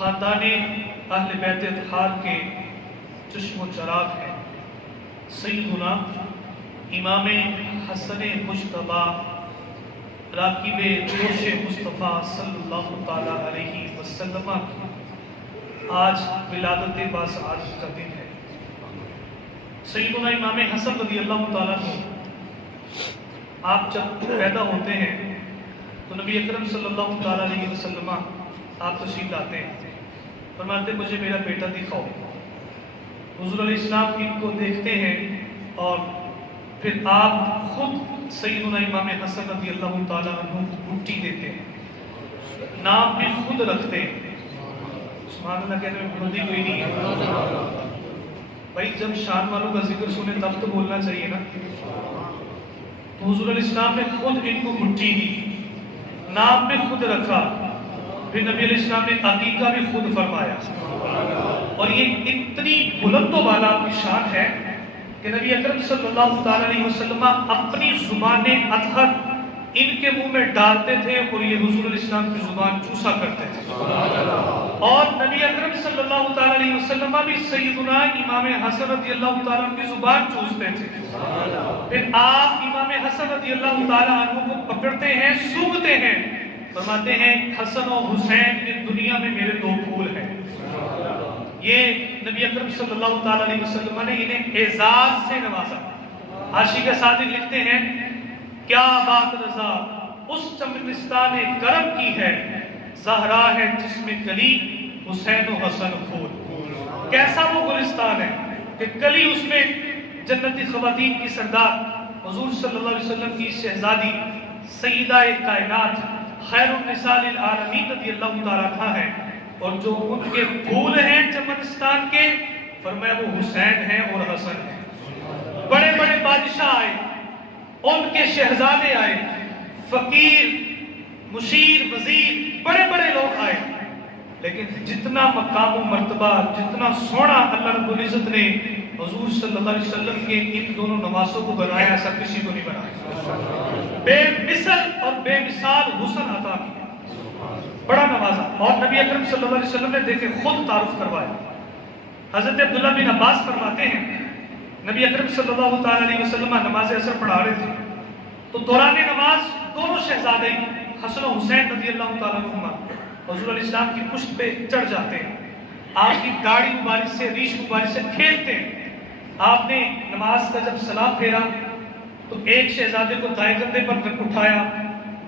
خاندان اہل بیت اطہار کے چشم و چراغ ہیں سیدنا امام حسن مجتبیٰ راکب جوش مصطفیٰ صلی اللہ تعالیٰ علیہ وسلم آج ولادت باسعادت کا دن ہے۔ سیدنا امام حسن رضی اللہ تعالیٰ آپ جب پیدا ہوتے ہیں تو نبی اکرم صلی اللہ تعالیٰ علیہ وسلم آپ تشریف لاتے ہیں، فرماتے مجھے میرا بیٹا دکھاؤ۔ حضور علیہ السلام ان کو دیکھتے ہیں اور پھر آپ خود سیدنا امام حسن رضی اللہ تعالیٰ عنہ کو گھٹی دیتے ہیں، نام بھی خود رکھتے ہیں۔ سبحان اللہ کہنے میں بلندی کوئی نہیں ہے بھائی، جب شان والوں کا ذکر سنیں تب تو بولنا چاہیے نا۔ تو حضور علیہ السلام نے خود ان کو گھٹی دی، نام بھی خود رکھا، پھر نبی علیہ السلام نے عقیقہ بھی خود فرمایا۔ اور یہ اتنی بلند و بالا کی شان ہے کہ نبی اکرم صلی اللہ تعالیٰ علیہ وسلم اپنی زبان اطہر ان کے منہ میں ڈالتے تھے اور یہ حضور علیہ السلام کی زبان چوسا کرتے تھے، اور نبی اکرم صلی اللہ تعالیٰ علیہ وسلم بھی سیدنا امام حسن رضی اللہ تعالیٰ عنہ کی زبان چوستے تھے۔ پھر آپ امام حسن رضی اللہ تعالیٰ عنہ کو پکڑتے ہیں، سونگھتے ہیں، فرماتے ہیں حسن و حسین اس دنیا میں میرے دو پھول ہیں۔ یہ نبی اکرم صلی اللہ تعالیٰ علیہ وسلم نے انہیں اعزاز سے نوازا۔ عاشق صادق لکھتے ہیں کیا بات رضا اس چمنستان کرم کی ہے، زہرا ہے جس میں کلی حسین و حسن پھول۔ کیسا وہ گلستان ہے کہ کلی اس میں جنتی خواتین کی سردار حضور صلی اللہ علیہ وسلم کی شہزادی سیدہ کائنات خیر النساء للعالمین رضی اللہ تعالیٰ عنہ ہے، اور جو ان کے پھول ہیں چمنستان کے، فرمایا وہ حسین ہیں اور حسن ہیں۔ بڑے بڑے بادشاہ آئے، ان کے شہزادے آئے، فقیر، مشیر، وزیر، بڑے بڑے لوگ آئے، لیکن جتنا مقام و مرتبہ، جتنا سونا اللہ رب العزت نے حضور صلی اللہ علیہ وسلم کے ان دونوں نواسوں کو بنایا، ایسا کسی کو نہیں بنایا۔ بے مثل اور بے مثال حسن عطا کیا، بڑا نوازا۔ اور نبی اکرم صلی اللہ علیہ وسلم نے دیکھے خود تعارف کروایا۔ حضرت عبداللہ بن عباس فرماتے ہیں نبی اکرم صلی اللہ تعالیٰ علیہ وسلم نماز عصر پڑھا رہے تھے تو دوران نماز دونوں شہزادے حسن و حسین رضی اللہ تعالیٰ عنہما حضور علیہ السلام کی پشت پہ چڑھ جاتے ہیں، آپ کی داڑھی مبارک سے، ریش مبارک سے کھیلتے ہیں۔ آپ نے نماز کا جب سلام پھیرا تو ایک شہزادے کو دائیں کندھے پر اٹھایا،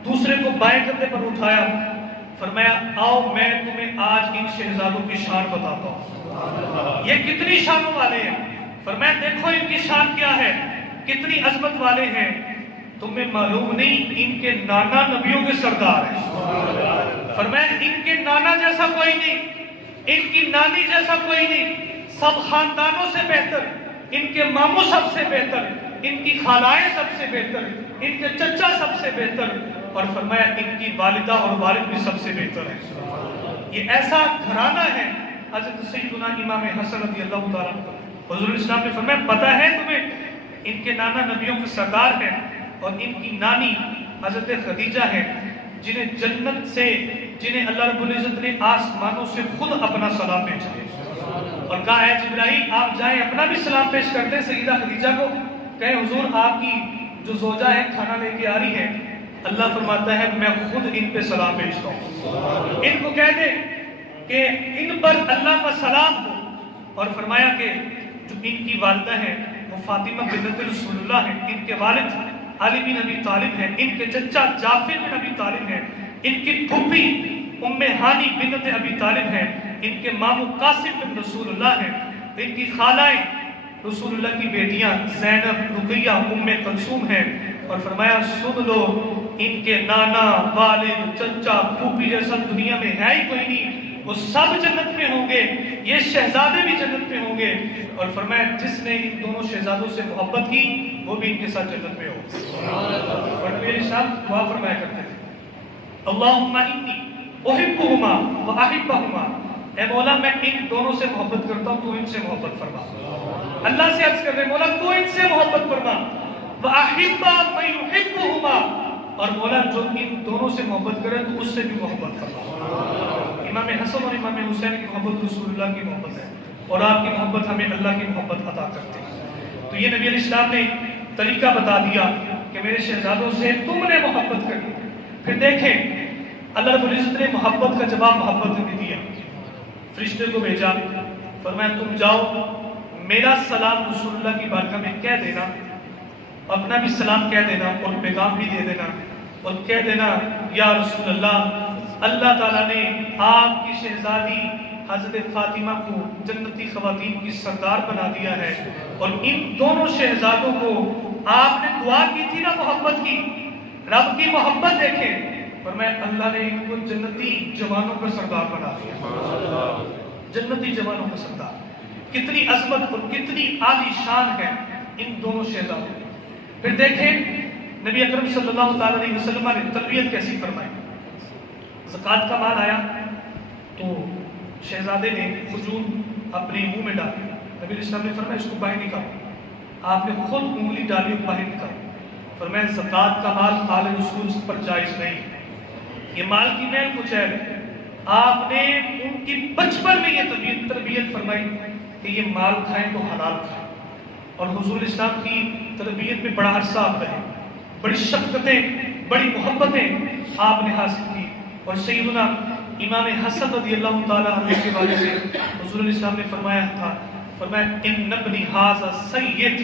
دوسرے کو بائیں کندھے پر اٹھایا، فرمایا آؤ میں تمہیں آج ان شہزادوں کی شان بتاتا ہوں، یہ کتنی شانوں والے ہیں۔ فرمایا دیکھو ان کی شان کیا ہے، کتنی عظمت والے ہیں، تمہیں معلوم نہیں ان کے نانا نبیوں کے سردار ہیں۔ فرمایا ان کے نانا جیسا کوئی نہیں، ان کی نانی جیسا کوئی نہیں، سب خاندانوں سے بہتر، ان کے ماموں سب سے بہتر، ان کی خالائیں سب سے بہتر، ان کے چچا سب سے بہتر، اور فرمایا ان کی والدہ اور والد بھی سب سے بہتر ہے۔ یہ ایسا گھرانہ ہے حضرت سیدنا امام حسن رضی اللہ تعالیٰ عنہ۔ حضور اسلام نے فرمایا پتہ ہے تمہیں ان کے نانا نبیوں کے سردار ہیں، اور ان کی نانی حضرت خدیجہ ہیں، جنہیں جنت سے، جنہیں اللہ رب العزت نے آسمانوں سے خود اپنا سلام بھیجا اور کہا اے جبرائیل آپ جائیں اپنا بھی سلام پیش کرتے ہیں سیدہ خدیجہ کو، کہیں حضور آپ کی جو زوجہ ہے کھانا لے کے آ رہی ہے۔ اللہ فرماتا ہے میں خود ان پہ سلام بھیجتا ہوں، ان کو کہہ دے کہ ان پر اللہ کا سلام ہو، اور فرمایا کہ جو ان کی والدہ ہیں وہ فاطمہ بنت رسول اللہ ہیں، ان کے والد علی بن ابی طالب ہیں، ان کے چچا جعفر بن ابی طالب ہیں، ان کی پھوپھی ام ہانی بنت ابی طالب ہیں، ان کے ماموں قاسم بن رسول اللہ ہیں، ان کی خالائیں رسول اللہ کی بیٹیاں زینب، رقیہ، ام کلثوم ہیں، اور فرمایا سن لو ان کے نانا، والد، چچا، پھوپھی جیسا دنیا میں ہے ہی کوئی نہیں، وہ سب جنت میں ہوں گے، یہ شہزادے بھی جنت میں ہوں گے، اور فرمایا جس نے ان دونوں شہزادوں سے محبت کی وہ بھی ان کے ساتھ جنت میں ہو۔ اور نبی علیہ السلام دعا فرمایا کرتے تھے اللہم انی احبہما و احبہما، اے مولا میں ان دونوں سے محبت کرتا ہوں تو ان سے محبت فرما۔ اللہ سے عرض کر رہے مولا تو ان سے محبت فرما، و احب من یحبہما، اور مولا جو ان دونوں سے محبت کرے تو اس سے بھی محبت فرما۔ امام حسن اور امام حسین کی محبت رسول اللہ کی محبت ہے، اور آپ کی محبت ہمیں اللہ کی محبت عطا کرتی ہے۔ تو یہ نبی علیہ السلام نے طریقہ بتا دیا کہ میرے شہزادوں سے تم نے محبت کرنی۔ پھر دیکھیں اللہ رب العزت نے محبت کا جواب محبت میں دیا، فرشتے کو بھیجا، فرمایا تم جاؤ میرا سلام رسول اللہ کی بارگاہ میں کہہ دینا، اپنا بھی سلام کہہ دینا اور پیغام بھی دے دینا، اور کہہ دینا یا رسول اللہ، اللہ تعالیٰ نے آپ کی شہزادی حضرت فاطمہ کو جنتی خواتین کی سردار بنا دیا ہے، اور ان دونوں شہزادوں کو آپ نے دعا کی تھی نا محبت کی، رب کی محبت دیکھیں، فرمایا اللہ نے ان کو جنتی جوانوں کا سردار بنا دیا، جنتی جوانوں کا سردار۔ کتنی عظمت اور کتنی عالی شان ہے ان دونوں شہزادوں۔ پھر دیکھیں نبی اکرم صلی اللہ علیہ وسلم نے تربیت کیسی فرمائی۔ زکوٰۃ کا مال آیا تو شہزادے نے کھجور اپنے منہ میں ڈالی، نبی علیہ السلام نے فرمایا اس کو باہر نکالو، آپ نے خود انگلی ڈالی اور باہر نکالی، فرمایا زکوٰۃ کا مال آل رسول پر جائز نہیں ہے، یہ مال کی میل کچھ ہے۔ آپ نے ان کی بچپن میں یہ تربیت فرمائی کہ یہ مال کھائیں تو حلال کھائیں، اور حضور اسلام کی تربیت میں بڑا عرصہ آپ رہے، بڑی شفقتیں بڑی محبتیں آپ نے حاصل کی، اور سیدنا امام حسن رضی اللہ تعالیٰ عنہ کے بارے سے حضور اسلام نے فرمایا تھا، فرمایا ان ابنی ھذا سید،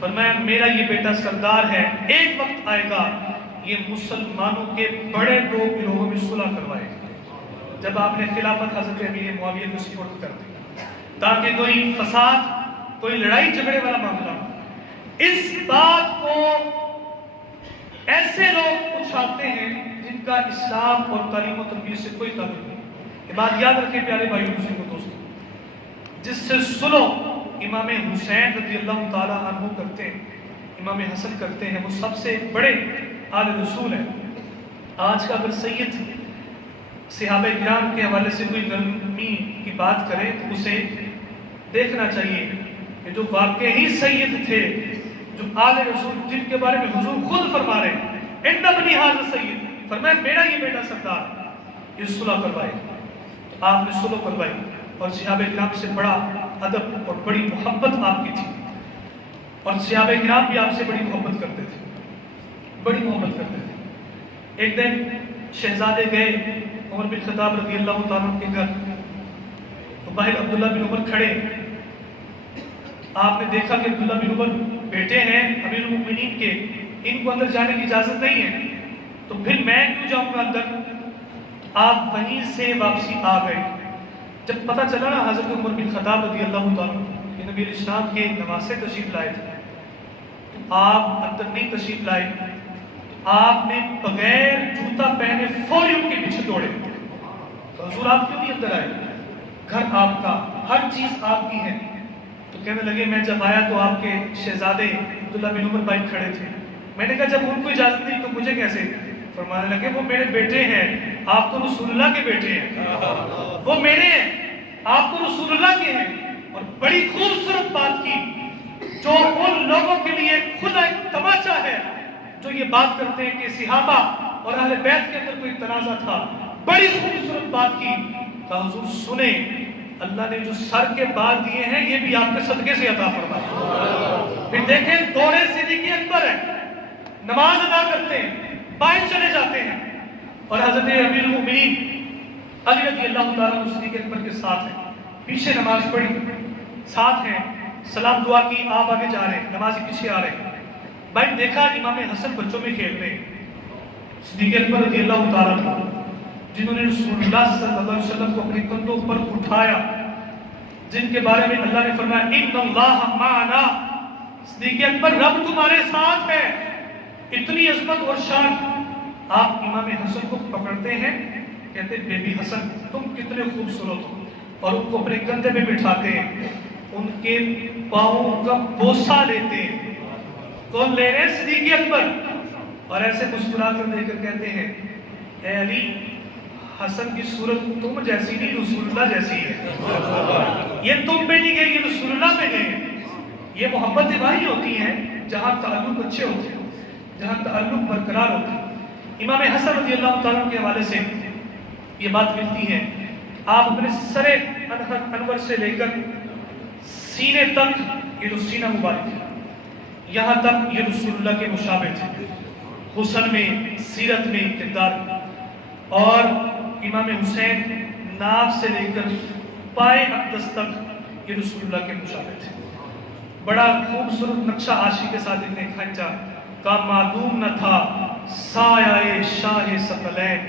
فرمایا میرا یہ بیٹا سردار ہے، ایک وقت آئے گا یہ مسلمانوں کے بڑے دو گروہوں میں صلح کروائے گا۔ جب آپ نے خلافت حضرت امیر معاویہ کو سپرد کر دی تاکہ کوئی فساد کوئی لڑائی جھگڑے والا معاملہ ہو، اس بات کو ایسے لوگ اچھالتے ہیں جن کا اسلام اور تعلیم و تربیت سے کوئی تعلق نہیں۔ یہ بات یاد رکھیں پیارے بھائیو بزرگوں دوستوں، جس سے صلح امام حسین رضی اللہ تعالیٰ عنہ کرتے ہیں، امام حسن کرتے ہیں، وہ سب سے بڑے آل رسول ہیں۔ آج کا اگر سید صحابہ کرام کے حوالے سے کوئی نرمی کی بات کرے تو اسے دیکھنا چاہیے کہ جو واقعی سید تھے، جو آل رسول، جن کے بارے میں حضور خود فرما رہے ہیں ان ابنی ھذا سید، فرمایا میرا یہ بیٹا سردار، یہ صلح کروائے، تو آپ نے صلح کروائی، اور صحابہ کرام سے بڑا ادب اور بڑی محبت آپ کی تھی، اور صحابہ کرام بھی آپ سے بڑی محبت کرتے تھے، بڑی محبت کرتے تھے۔ ایک دن شہزادے گئے عمر بن خطاب رضی اللہ تعالیٰ کے گھر، تو باہر عبداللہ بن عمر کھڑے، آپ نے دیکھا کہ عبداللہ بن عمر بیٹے ہیں امیر المؤمنین کے، ان کو اندر جانے کی اجازت نہیں ہے، تو پھر میں کیوں جاؤں گا اندر؟ آپ وہیں سے واپسی آ گئے۔ جب پتہ چلا نا حضرت عمر بن خطاب رضی اللہ تعالیٰ کہ نبی علیہ السلام کے نواسے تشریف لائے تھے، تو آپ اندر نہیں تشریف لائے، تو آپ نے بغیر جوتا پہنے فوری ان کے پیچھے دوڑے، تو حضور آپ کیوں نہیں اندر آئے؟ گھر آپ کا، ہر چیز آپ کی ہے۔ تو کہنے لگے میں جب آیا تو آپ کے شہزادے عبداللہ بن عمر بھائی کھڑے تھے، میں نے کہا جب ان کو اجازت نہیں تو مجھے کیسے؟ فرمانے لگے وہ میرے بیٹے ہیں، آپ تو رسول اللہ کے بیٹے ہیں، وہ میرے ہیں، آپ تو رسول اللہ کے ہیں۔ اور بڑی خوبصورت بات کی جو ان لوگوں کے لیے خدا ایک تماشا ہے جو یہ بات کرتے ہیں کہ صحابہ اور اہل بیت کے اندر کوئی تنازع تھا، بڑی خوبصورت بات کی، کہ حضور سنیں اللہ نے جو سر کے بال دیے ہیں یہ بھی آپ کے صدقے سے عطا فرمائے۔ پھر دیکھیں دورے صدیق اکبر ہے، نماز ادا کرتے ہیں، باہر چلے جاتے ہیں، اور حضرت امیر المؤمنین علی رضی اللہ تعالیٰ عنہ صدیق اکبر کے ساتھ ہیں، پیچھے نماز پڑھی، ساتھ ہیں، سلام دعا کی، آپ آگے جا رہے ہیں، نمازی پیچھے آ رہے ہیں۔ بھائی دیکھا امام حسن بچوں میں کھیل رہے ہیں، صدیق اکبر رضی اللہ تعالیٰ عنہ جنہوں نے رسول اللہ صلی اللہ علیہ وسلم کو اپنے کندھوں پر اٹھایا، جن کے بارے میں اللہ نے فرمایا ان اللہ معنا، صدیق اکبر رب تمہارے ساتھ ہے، اتنی عظمت اور شان۔ آپ امام حسن کو پکڑتے ہیں، کہتے ہیں بے بی حسن تم کتنے خوبصورت ہو، اور ان کو اپنے کندھے میں بٹھاتے ہیں، ان کے پاؤں کا بوسہ لیتے ہیں۔ کون لے رہے ہیں؟ صدیق اکبر، اور ایسے مسکرا کر دے کر کہتے ہیں اے علی حسن کی صورت تم جیسی نہیں رسول اللہ جیسی ہے، یہ تم پہ نہیں گئی یہ رسول اللہ پہ گئے۔ یہ محبت وہی ہوتی ہیں جہاں تعلق اچھے ہوتے ہیں، جہاں تعلق برقرار ہوتا ہے۔ امام حسن رضی اللہ تعالیٰ کے حوالے سے یہ بات ملتی ہے آپ اپنے سر انور سے لے کر سینے تک، یہ جو سینہ مبارک ہے یہاں تک، یہ رسول اللہ کے مشابہ تھے، حسن میں، سیرت میں، کردار میں۔ اور امام حسین ناف سے لے کر پائے اقدس تک یہ رسول اللہ کے مشابہ تھے۔ بڑا خوبصورت نقشہ عاشق کے ساتھ اتنے کھنچا کا معدوم نہ تھا سایہ شاہ ثقلین،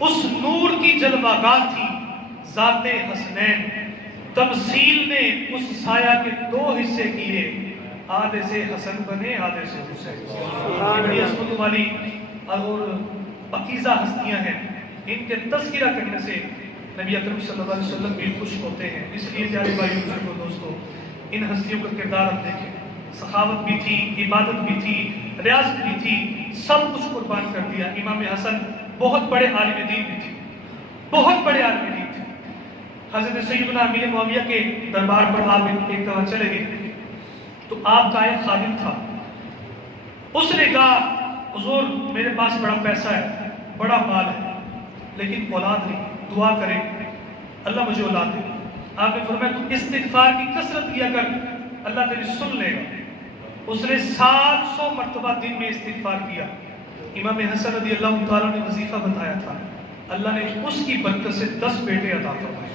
اس نور کی جلوہ گاہ تھی ذات حسنین، تمثیل نے اس سایہ کے دو حصے کیے، آدھے سے حسن بنے آدھے سے حسین۔ یہ بڑی عظمت والی اور پاکیزہ ہستیاں ہیں، ان کے تذکرہ کرنے سے نبی اکرم صلی اللہ علیہ وسلم بھی خوش ہوتے ہیں۔ اس لیے پیارے بھائیو بزرگوں دوستو، ان ہستیوں کا کردار ہم دیکھیں، سخاوت بھی تھی، عبادت بھی تھی، ریاضت بھی تھی، سب کچھ قربان کر دیا۔ امام حسن بہت بڑے عالم دین بھی تھے، بہت بڑے عالم دین تھے۔ حضرت سیدنا امیر معاویہ کے دربار پر آپ ایک دفعہ چلے گئے تو آپ کا ایک خادم تھا، اس نے کہا حضور میرے پاس بڑا پیسہ ہے، بڑا مال ہے، لیکن اولاد نہیں، دعا کریں اللہ مجھے اولاد دے۔ آپ نے فرمایا تو استغفار کی کثرت کیا کر، اللہ تیری سن لے گا۔ اس نے 700 مرتبہ دن میں استغفار کیا۔ امام حسن رضی اللہ تعالیٰ نے وظیفہ بتایا تھا، اللہ نے اس کی برکت سے 10 بیٹے عطا فرمائے،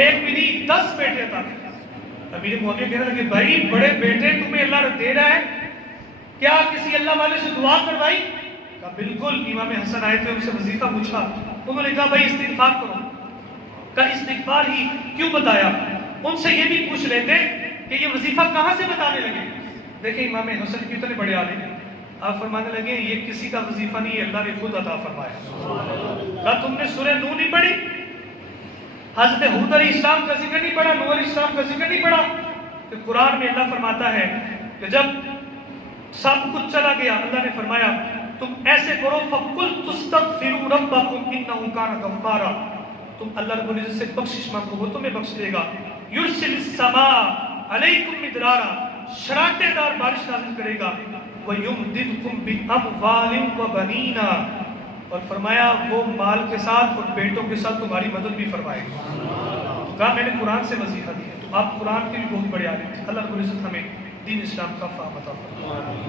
ایک بھی نہیں 10 بیٹے عطا فرمائے۔ امیر معاویہ کہنے لگے بھائی بڑے بیٹے تمہیں اللہ دے رہا ہے، کیا کسی اللہ والے سے دعا کروائی؟ کہا بالکل۔ امام حسن آئے تھے، ان سے وظیفہ پوچھا، انہوں نے کہا بھائی استغفار کرو۔ کہا استغفار ہی کیوں بتایا؟ ان سے یہ بھی پوچھ لیتے کہ یہ وظیفہ کہاں سے بتانے لگے؟ دیکھیں امام حسن کتنے بڑے عالم ہیں، آپ فرمانے لگے یہ کسی کا وظیفہ نہیں ہے، اللہ نے خود عطا فرمایا۔ کہا تم نے سورہ نوح نہیں پڑھی؟ حضرت ہود علیہ السلام کا ذکر نہیں پڑھا؟ نوح علیہ السلام کا ذکر نہیں پڑھا؟ کہ قرآن میں اللہ فرماتا ہے کہ جب سب کچھ چلا گیا، اللہ نے فرمایا تم ایسے کرو فَقُلْتُ اسْتَغْفِرُوا رَبَّكُمْ إِنَّهُ كَانَ غَفَّارًا، تم اللہ رب العزت سے بخشش مانگو وہ تمہیں بخش دے گا۔ يُرْسِلِ السَّمَاءَ عَلَيْكُمْ مِدْرَارًا، شراٹے دار بارش نازل کرے گا۔ وَيُمْدِدْكُمْ بِأَمْوَالٍ وَبَنِينَ، اور فرمایا وہ مال کے ساتھ اور بیٹوں کے ساتھ تمہاری مدد بھی فرمائے گا۔ تو کہا میں نے قرآن سے وظیفہ دیا، تو آپ قرآن کے بھی بہت بڑے عالم تھے۔ اللہ رب العزت ہمیں دین اسلام کا فہم عطا فرمائے۔